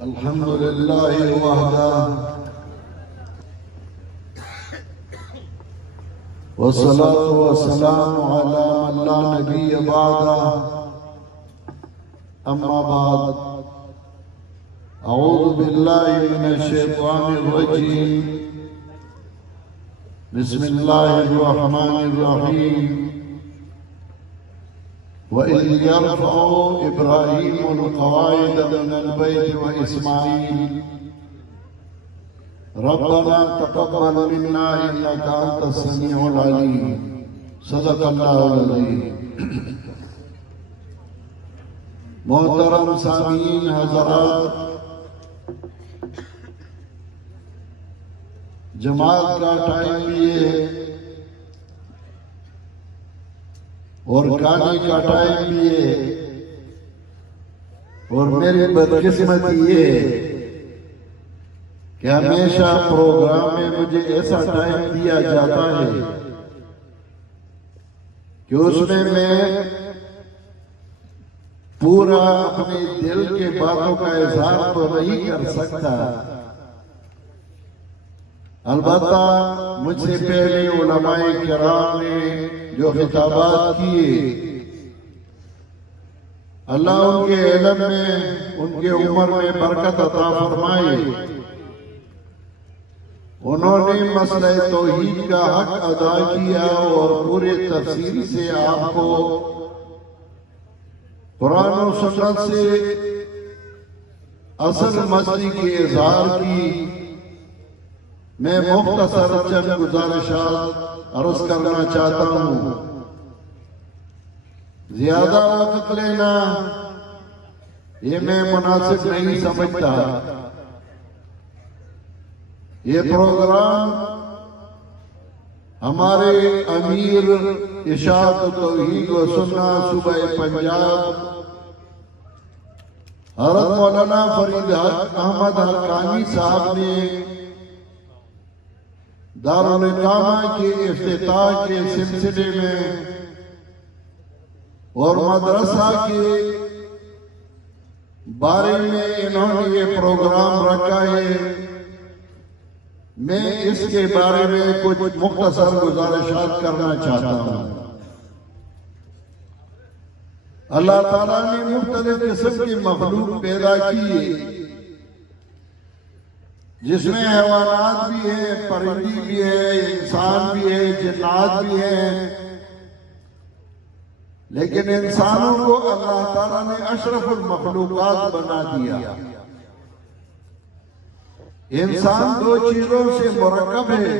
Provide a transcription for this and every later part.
अल्हम्दुलिल्लाह वहदा वस्सलातु वस्सलामु अला मन ला नबिय्य बअदा अम्मा बाद अऊज़ु बिल्लाहि मिनश शैतानिर रजीम बिस्मिल्लाहिर रहमानिर रहीम वइज़ यरफ़उ इब्राहीमुल क़वाइद मिनल बैति व इस्माईल रब्बना तक़ब्बल मिन्ना इन्नका अंतस समीउल अलीम सदक़ल्लाहुल अज़ीम। मोहतरम सामीन हज़रात, जमात का टाइम भी है और खाने का टाइम भी है और मेरी बदकिस्मती ये है कि हमेशा प्रोग्राम में मुझे ऐसा टाइम दिया जाता है कि उसमें मैं पूरा अपने दिल के बातों का इजहार तो नहीं कर सकता। अलबत्ता मुझसे पहले उलमाए किराम ने जो खिताबात किए, अल्लाह उनके इल्म में, उनके उम्र में बरकत अता फरमाए। उन्होंने मसला तौहीद का हक अदा किया और पूरे तफसील से आपको कुरान और सुन्नत से असल मसले की इज़हार की। मैं मुख्तसर चंद गुजारिशात अर्ज करना चाहता हूँ। ज्यादा वक्त लेना ये मैं मुनासिब नहीं समझता। ये प्रोग्राम हमारे अमीर इशाअत तौहीद व सुन्नत सूबा पंजाब हज़रत मौलाना फरीद अहमद हक्कानी साहब ने दारुल इकामा के इफ्तिताह के सिलसिले में और मदरसा के बारे में इन्होंने ये प्रोग्राम रखा है। मैं इसके बारे में कुछ मुख्तसर गुजारिशात करना चाहता हूँ। अल्लाह ताला ने मुख्तलिफ किस्म की मखलूक पैदा की है, जिसमें हैवानात भी है, परिंदी भी है, इंसान भी है, जिन्नात भी है। लेकिन इंसानों को अल्लाह ताला ने अशरफुल मखलूकात बना दिया। इंसान दो चीजों से मुरक्कब है,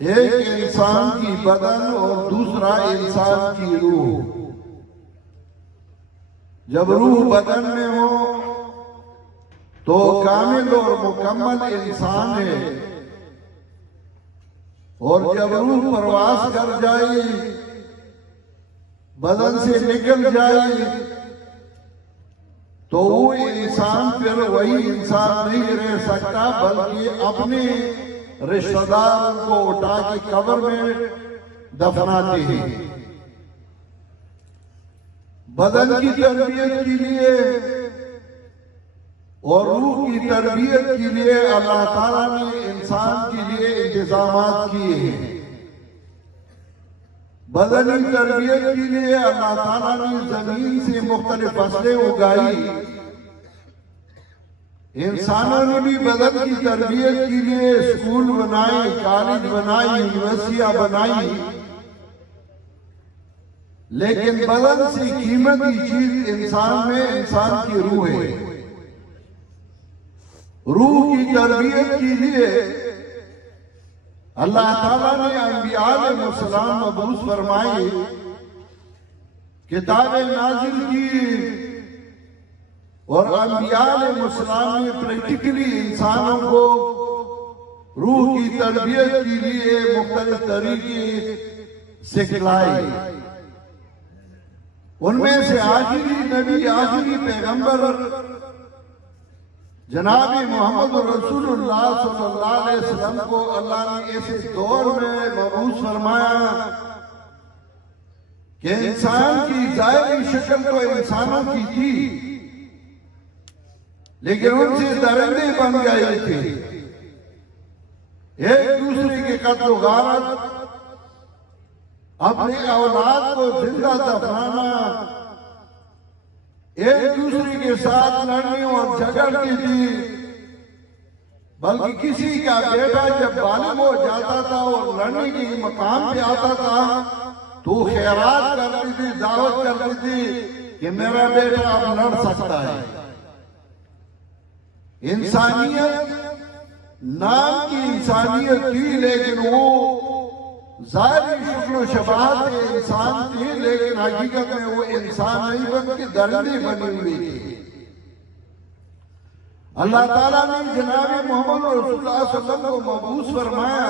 एक इंसान की बदन और दूसरा इंसान की रूह। जब रूह बदन में हो तो कामिल और मुकम्मल इंसान है, और जब रूह प्रवास कर जाए, बदन से निकल जाए, तो वो इंसान फिर वही इंसान नहीं रह सकता, बल्कि अपने रिश्तेदार को उठा के कब्र में दफनाते हैं। बदन की तरबियत के लिए और रूह की तरबियत के लिए अल्लाह ताला ने इंसान के लिए इंतजामात किए हैं। बदनी तरबियत के लिए अल्लाह ताला ने जमीन से मुख्तलिफ फसलें उगाई। इंसानों ने भी बदन की तरबियत के लिए स्कूल बनाए, कॉलेज बनाई, यूनिवर्सिटियां बनाई। लेकिन बदन से कीमती चीज इंसान में इंसान की रूह है। रूह की तरबियत के लिए अल्लाह ताला ने अंबिया अलैहिस्सलाम मबूस फरमाए, किताबें नाजिल की, और अंबिया अलैहिस्सलाम ने प्रैक्टिकली इंसानों को रूह की तरबियत के लिए मुख्तलिफ तरीके सिखलाए। उनमें से आखिरी नबी, आखिरी पैगंबर जनाब मोहम्मद रसूलुल्लाह सल्लल्लाहु अलैहि वसल्लम को अल्लाह ने ऐसे दौर में मबूस फरमाया कि इंसान की ज़ाहिरी शक्ल तो इंसानों की थी, लेकिन उनसे दरिंदे बन गए थे। एक दूसरे के कत्ल गारत, अपने औलाद को जिंदा दफनाना, एक दूसरे के साथ लड़ने और झगड़ती थी। बल्कि किसी का बेटा जब बालिग हो जाता था और लड़ने के मकाम पे आता था तो खैरात करती थी, दावत करती थी कि मेरा बेटा अब लड़ सकता है। इंसानियत नाम की इंसानियत थी, लेकिन वो ज़ाहिरी शक्ल शबाहत इंसान थी, लेकिन हकीकत में वो इंसान नहीं बल्कि दरिंदे बनी हुई थी। अल्लाह ताला ने जनाब मोहम्मद रसूलुल्लाह सल्लल्लाहु अलैहि वसल्लम को मबूस फरमाया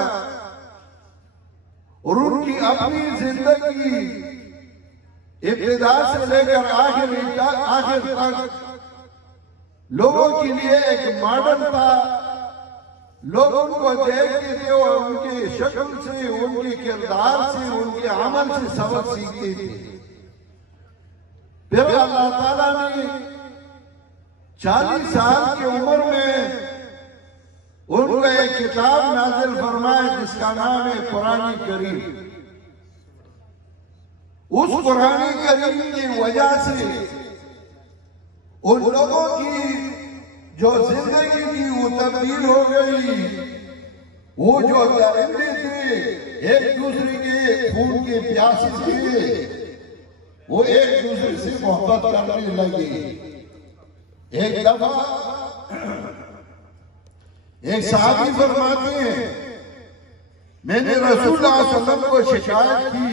और उनकी अपनी जिंदगी इब्तिदा से लेकर आखिर तक लोगों के लिए एक मॉडल था। लोग उनको देखते थे और उनकी शक्ल से, उनके किरदार से, उनके अमल से सबक सीखते थे। फिर अल्लाह ताला ने 40 साल की उम्र में उनको एक किताब नाजिल फरमाया जिसका नाम है कुरान करीम। उस कुरान करीम की वजह से उन लोगों की जो जिंदगी थी वो तब्दील हो गई। वो जो दरिंदे थे, एक दूसरे के खून के प्यासे थे, वो एक दूसरे से मोहब्बत करने लगे। एक दफा एक सहाबी फरमाते हैं, मैंने रसूलुल्लाह सल्लल्लाहु अलैहि वसल्लम को शिकायत की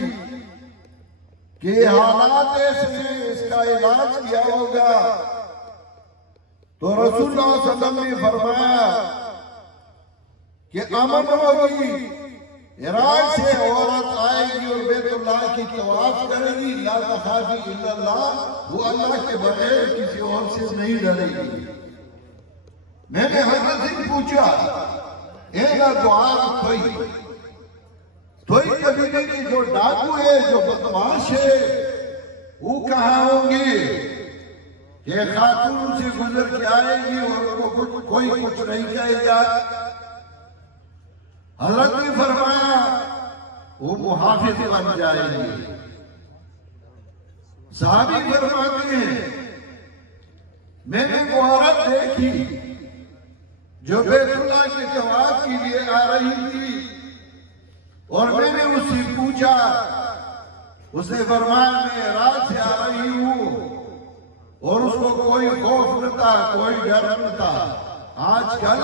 कि हालात ऐसे, इसका इलाज क्या होगा। तो रसूलुल्लाह सल्लल्लाहु अलैहि वसल्लम ने फरमाया कि अमन होगी, इराक से औरत आएगी और बैतुल्लाह की तवाफ करेगी, ला तखाफी इल्लल्लाह, वो अल्लाह के बगैर किसी और से नहीं डरेगी। मैंने हजरत से पूछा, एना दुआ थोड़ी कबीले के जो डाकू है, जो बदमाश है, वो कहाँ होंगे कि खातून से गुजर के आएगी और उनको कोई कुछ नहीं कहेगा। हजरत ने फरमाया वो मुहाफिज बन जाएंगे। साहबी फरमाते हैं, मैंने वो औरत देखी जो बैतुल्लाह के तवाफ के लिए आ रही थी और मैंने उससे पूछा, उसने फरमाया मैं इराक से आ रही हूं और उसको कोई खौफ न था, कोई डर न था। आजकल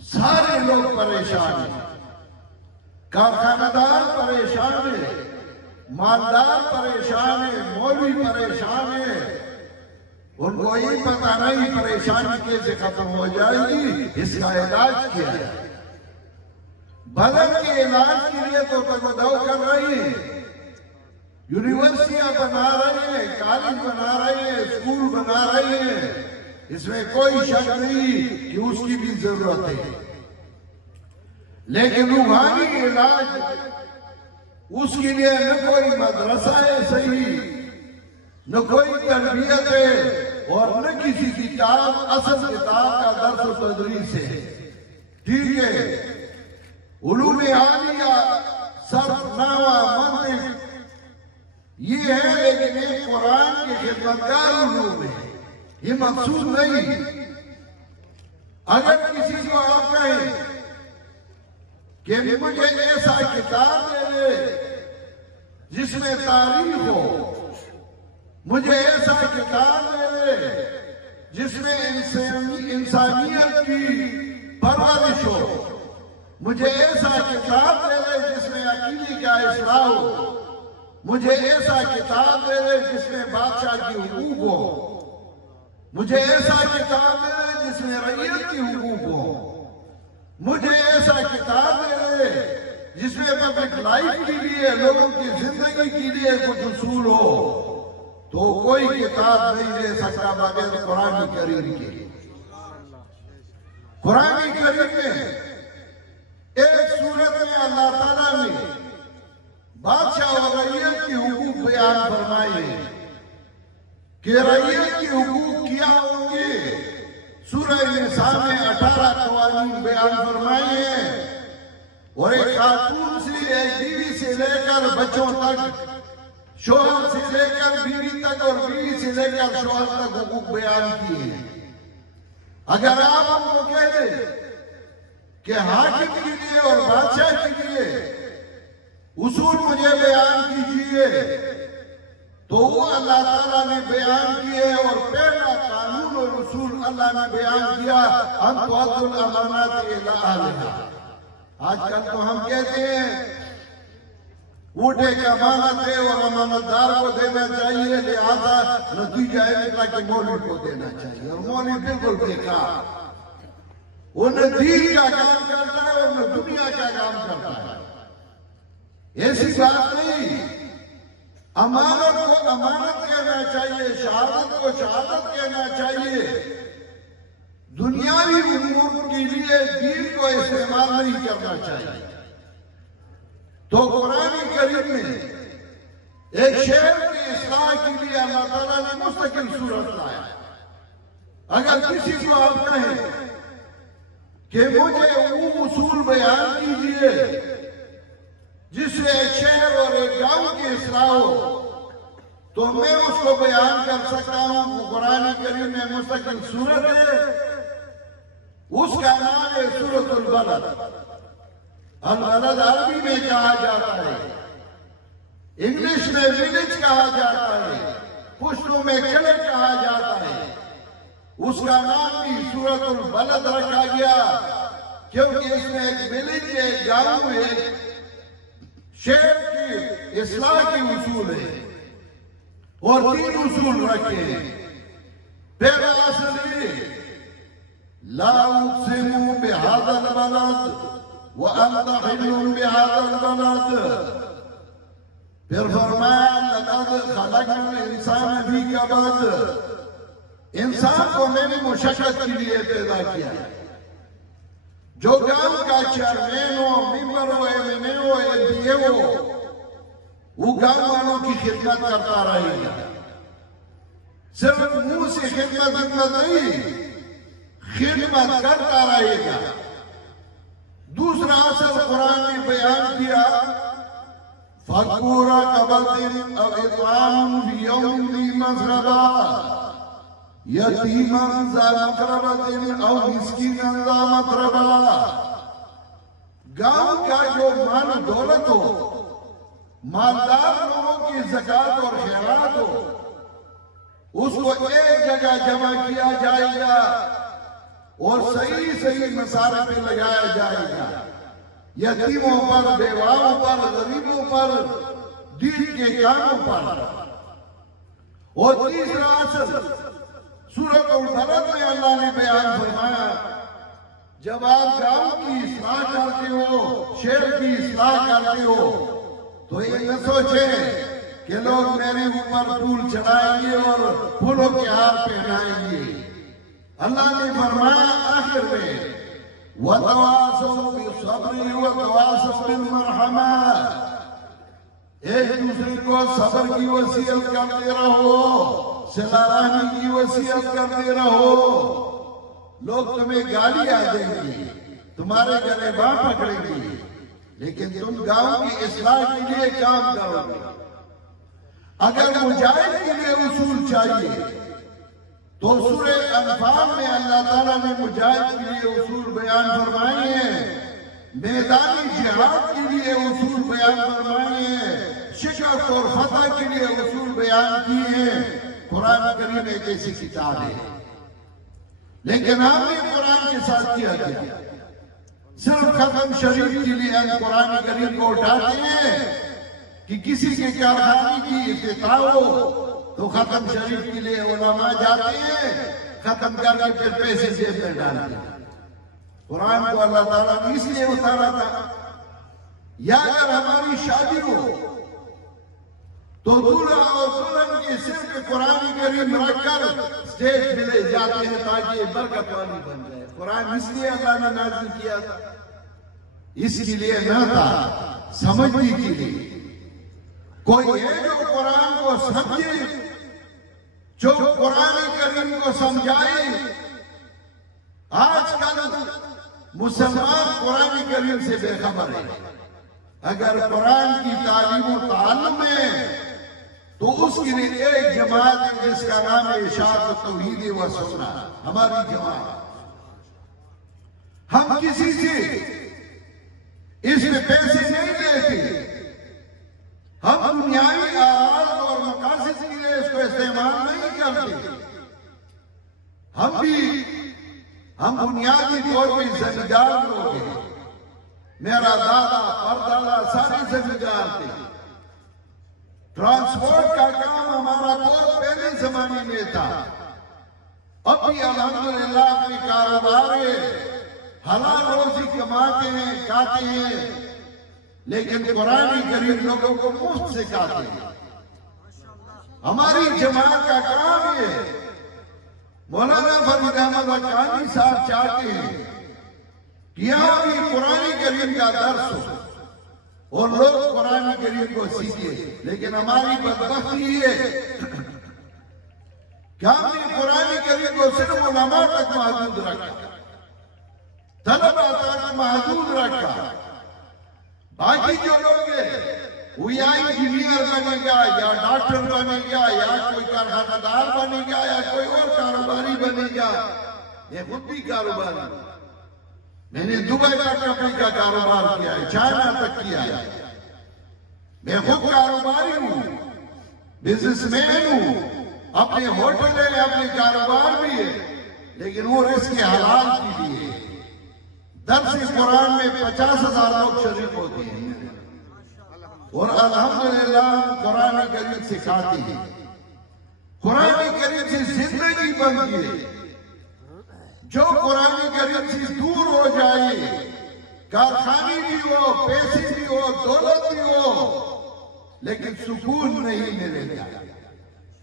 सारे लोग परेशान हैं, कारखानादार परेशान है, मालदार परेशान है, मौलवी परेशान है। उनको ये पता नहीं परेशानी कैसे खत्म हो जाएगी, इसका इलाज क्या है। बदन के इलाज के लिए तो तगदाव कर रही है, यूनिवर्सिटियां बना रहे हैं, कॉलेज बना रहे हैं, स्कूल बना रहे हैं, इसमें कोई शक नहीं कि उसकी भी जरूरत है। लेकिन रूहानी इलाज, उसके लिए न कोई मदरसा है सही, न कोई तरबियत है और न किसी किताब, असल किताब का दर्स तदरीस है। ठीक है, उलूम आलिया, सर्फ, नावा, मंतिक ये है, लेकिन एक कुरान के खिदमतगार उलूम है, ये मकसूद नहीं। अगर किसी को आप कहें कि मुझे ऐसा किताब दे दे जिसमें तारीख हो, मुझे ऐसा किताब दे दे जिसमें इंसानियत की परवरिश हो, मुझे ऐसा किताब दे दे जिसमें अकीदे का इस्लाह हो, मुझे ऐसा किताब दे दे जिसमें बादशाह की हुकूक हो, मुझे ऐसा किताब दे दे जिसमें रईयत की हुकूक हो, मुझे ऐसा किताब दे दे जिसमें पब्लिक लाइफ के लिए, लोगों की जिंदगी के लिए कुछ उसूल हो, तो कोई किताब नहीं दे सकता बगैर कुरान करीम के। कुरान करीम में एक सूरत में अल्लाह ताला ने बादशाह और रईयत की हुकूक बयान फरमाई है कि रईयत की हुकूक क्या होंगे। कवानीन बयान फरमाए हैं और एक खातून से, एक बीवी से लेकर बच्चों तक, शोहर से लेकर बीवी तक और बीवी से लेकर शोहर तक हुकूक बयान किए हैं। अगर आप हमको कह दें कि हाकिम के लिए और बादशाह के लिए उसूल मुझे बयान कीजिए, तो वो अल्लाह ताला ने बयान किए और पहला कानून और उसूल अल्लाह ने बयान किया, अंतुअद्दुल अमानात इला अहलिहा। आजकल तो हम कहते हैं वोट एक अमानत है और अमानतदार को देना चाहिए, लिहाजा नतीजा निकला कि मौलवी को देना चाहिए, और मौलवी बिल्कुल बेकार, वो न दीन का काम करता है और न दुनिया का काम करता है। ऐसी बात नहीं, अमानत को अमानत कहना चाहिए, शहादत को शहादत कहना चाहिए। दुनियावी उम्र के लिए दीन को इस्तेमाल नहीं करना चाहिए। तो कुरान करीम में एक शहर की इस्लाह के लिए अल्लाह ताला ने मुस्तकिल सूरत लाया। अगर किसी को आप कहें कि मुझे वो उसूल बयान कीजिए जिससे एक शहर और एक गांव की इस्लाह हो, तो मैं उसको बयान कर सकता हूं। कुरान करीम में मुस्तकिल सूरत है, उसका नाम है सूरतुल बलद। अल-बलद अरबी में कहा जाता है, इंग्लिश में विलेज कहा जाता है, पुश्तो में किले कहा जाता है। उसका नाम भी सूरतुल बलद रखा गया क्योंकि इसमें एक विलेज, एक गांव, एक शहर की इस्लाह की उसूल है और 3 उसूल रखे हैं। पहला असल ये, ला उक़्सिमु बिहाज़ल बलद व अंत हिल्लुन बिहाज़ल बलद। फिर फरमाया लक़द ख़लक़नल इंसान फ़ी कबद। इंसान को मैंने मुशक्क़त के लिए पैदा किया। जो गांव का चेयरमैन हो, मेंबर हो, एमएनए हो, एमपीए हो, वो गांव वालों की खिदमत करता रहेगा। सिर्फ मुंह से खिदमत नहीं, खिदमत करता रहेगा। दूसरा असल कुरान ने बयान किया, फकूरा कबतिन अव इत्आम फी यौमिन ज़ी मसरबा यतीमन ज़ा मक़रबतिन अव मिस्कीनन ज़ा मतरबा। गांव का जो माल दौलत हो, मालदार लोगों की ज़कात और खैरात हो, उसको एक जगह जमा किया जाएगा और सही सही मसाले पे लगाया जाएगा। यतीमों पर, बेवाओं पर, गरीबों पर, दीन के कामों पर। और तीसरा असल सूरतुल बलद में अल्लाह ने बयान फरमाया, जब आप गांव की इस्लाह करते हो, शहर की इस्लाह करते हो, तो ये न सोचे कि लोग मेरे ऊपर फूल चढ़ाएंगे और फूलों के हार पहनाएंगे। अल्लाह ने फरमाया आखिर में, वतवासौ बिस्सब्रि वतवासौ बिलमरहमा। एक दूसरे को सब्र की वसीयत करते रहो, सिलारानी की वसीयत करते रहो। लोग तुम्हें गालियां देंगे, तुम्हारे गले बांह पकड़ेंगे, लेकिन तुम गांव की इस्लाह के लिए काम करोगे। अगर मुजाहिद के लिए उसूल चाहिए तो सूरे अनफाल में अल्लाह ताला ने मुजाहिद के लिए उसूल बयान फरमाए हैं, मैदानी जिहाद के लिए उसूल बयान फरमाए हैं, शिकस्त और फतह के लिए उसूल बयान किए हैं। कुरान करीम एक ऐसी किताब है, लेकिन हमने कुरान के साथ किया गया, सिर्फ खत्म शरीफ के लिए हम कुरान करीम को उठाते हैं कि किसी के कारखाने की इफ्तिताह हो तो खत्म शरीफ के लिए उलमा जाते हैं, खत्म करके फिर पैसे जेब में डालते हैं। कुरान को अल्लाह ताला ने इसलिए उतारा था, या अगर हमारी शादी हो तो दूल्हा और दुल्हन के सिर पे कुरान करीम रखकर स्टेज पे ले जाते हैं ताकि ये बरकत वाली बन जाए। कुरान इसलिए अल्लाह ने नाज़िल किया था, इसके लिए न था, समझने के लिए। कोई है जो कुरान को समझे, जो कुरान करीम को समझाए। आजकल मुसलमान कुरान करीम से बेखबर है। अगर कुरान की तालीम और ताल्लुम है तो उसके लिए एक जमात है जिसका नाम है इशाअत तौहीद व सुन्नह, हमारी जमात। हम किसी से इसमें पैसे नहीं लेते, हम दुनियावी आराज और मकासद के लिए इसको इस्तेमाल नहीं करते। हम बुनियादी तौर पर जमींदार लोग हैं। मेरा दादा परदादा सारे जमींदार थे। ट्रांसपोर्ट का काम हमारा बहुत पहले जमाने में था। अब भी अल्हम्दुलिल्लाह अपने कारोबार है, हलाल रोजी कमाते हैं, खाते हैं, लेकिन कुरान करीम लोगों को मुफ्त से खाते हैं। हमारी जमात का काम है। मौलाना फरीद अहमद हक्कानी साहब चाहते हैं कि यहाँ भी कुरान करीम का दर्स हो और लोग कुरान करीम को सीखे, लेकिन हमारी बदबख्ती है कि हमने कुरान करीम को सिर्फ उलमा तक महदूद रखा, तलबा तक महदूद रखा। बाकी जो लोग हैं वो या इंजीनियर बनेगा या डॉक्टर बनेगा या कोई कारखानादार बनेगा या कोई और कारोबारी बनेगा। ये खुद भी कारोबारी, मैंने दुबई का कपड़े का कारोबार किया है, चाइना तक किया है। मैं खुद कारोबारी हूं, बिजनेसमैन हूं, अपने होटल है, अपने कारोबार भी है, लेकिन वो रिस्क हलाल के लिए। दर्स कुरान में 50,000 लोग शरीक होते हैं और अल्हम्दुलिल्लाह कुरान करीम सिखाती है। कुरान करीम से जिंदगी बनती है। जो कुरान करीम से दूर हो जाए, कारखाने भी हो, पैसे भी हो, दौलत भी हो, लेकिन सुकून नहीं मिलेगा।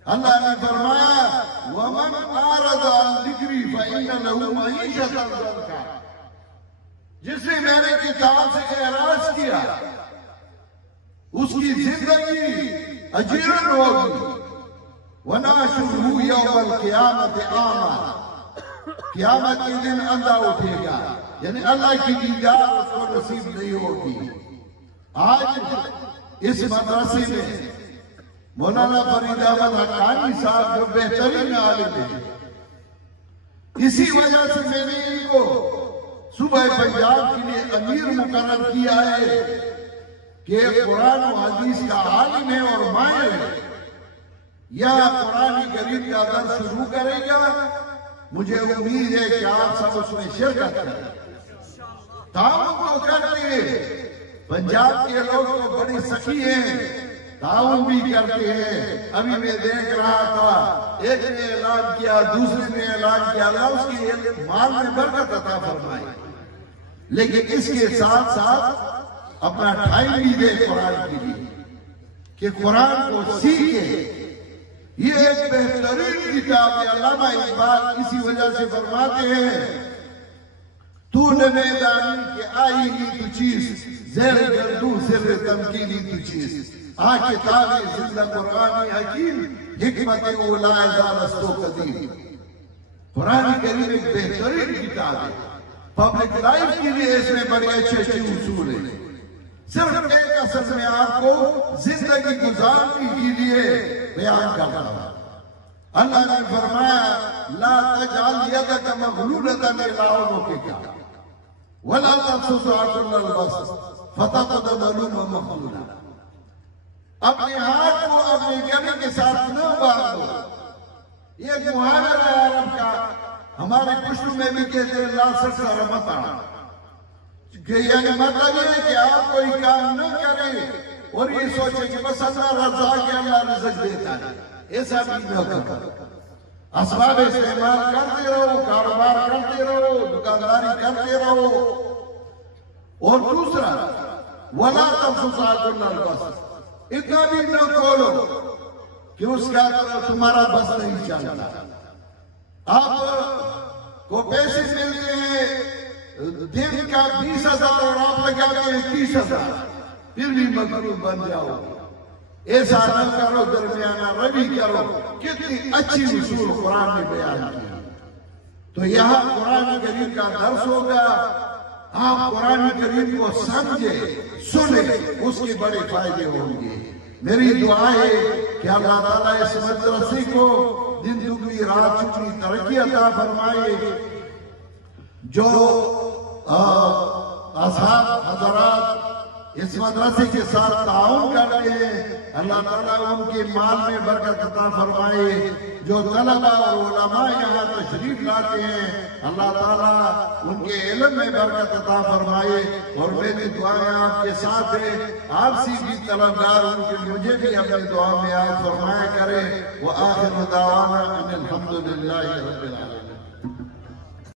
अल्लाह ने फरमाया वमन आरद अन ज़िक्री फ़इन्न लहू मईशतन ज़ंका, जिसने मेरे किताब से एराज किया उसकी जिंदगी अजीरन होगी। वनाशुरहू यौमल क़ियामत आमा, क़यामत के दिन अंधा उठेगा, यानी अल्लाह की दीदार उसको नसीब नहीं होगी। आज इस मदरसे में मौलाना फरीद अहमद हक्कानी साहब जो बेहतरीन आलिम है, इसी वजह से मैंने इनको सूबे पंजाब के लिए अमीर मुकर्रर किया है कि कुरान और हदीस का आलिम है और माहिर है। यह कुरान करीम का दर्स शुरू करेगा। मुझे उम्मीद है कि आप सब उसमें शिरकत करें। ताउन तो करते हैं, पंजाब के लोग तो बड़ी सखी हैं, ताउन भी करते हैं। अभी मैं देख रहा था, एक ने ऐलान किया, दूसरे ने ऐलान किया, अल्लाह उसके माल में बरकत अता फरमाए, लेकिन इसके साथ साथ अपना टाइम भी दे कुरान के लिए कि कुरान को सीखे। ये एक बेहतरीन किताब है। अल्लामा इकबाल इसी वजह से फरमाते हैं, तूने मैदानी के आई ली तू चीज, ज़ेर गर्दू सिर तमकीनी तू चीज, आ किताब जिंदा कुरानी हकीम, हिकमत उलाज़ा रस्तो कदीम। कुरान करीम एक बेहतरीन किताब है। पब्लिक लाइफ के लिए इसमें बड़े अच्छे अच्छे उसूल हैं। सिर्फ एक असल में आपको जिंदगी गुजारने के लिए बयान करना है। अल्लाह ने फरमाया ला तजअल यदक मगलूलतन इला उनुकिका वला तबसुतहा कुल्लल बसत फतक़द मलूमन महलूला। अपने हाथ को अपने गले के साथ न बांधो। ये एक मुहावरा है अरब का, हमारे पुश्तू में भी कहते हैं ला सर मता, यानी मतलब ये है कि आप कोई काम न करें और ये सोचे कि बस अल्लाह रज़ाक़ है, अल्लाह रिज़्क़ देता है, ऐसा भी न करो। असबाब इस्तेमाल करते रहो, कारोबार करते रहो, दुकानदारी करते रहो। और दूसरा वला तबसुतहा कुल्लल बसत, इतना भी न खोलो कि उसका तुम्हारा बस नहीं चलता। आप को पैसे मिलते हैं दिन का 20,000 और आप लगाते हैं 30,000, फिर भी मकरूब बन जाओ। ऐसा न करो, दरमियाना रवि करो। कितनी अच्छी उसूल कुरान ने बयान की। तो यहाँ कुरान करीम का दर्स होगा, आप कुरान करीम को समझे, सुने, उसके बड़े फायदे होंगे। मेरी दुआ है कि अल्लाह ताला इस मदरसे को दिन दुगनी रात चुगनी तरक्की अता फरमाए। जो असहाब हजरात इस मदरसे के साथ ताउन करते हैं, अल्लाह ताला उनके माल में बरकत अता फरमाए। जो तलबा और उलमा यहाँ तशरीफ लाते हैं, अल्लाह ताला उनके इल्म में बरकत अता फरमाए। और मेरी दुआएं आपके साथ है, आपसी भी तलबगार उनके मुझे भी अपनी दुआ में याद फरमाया करें। वो आखिर दावाना अनिल हम्दुलिल्लाहि रब्बिल आलमीन।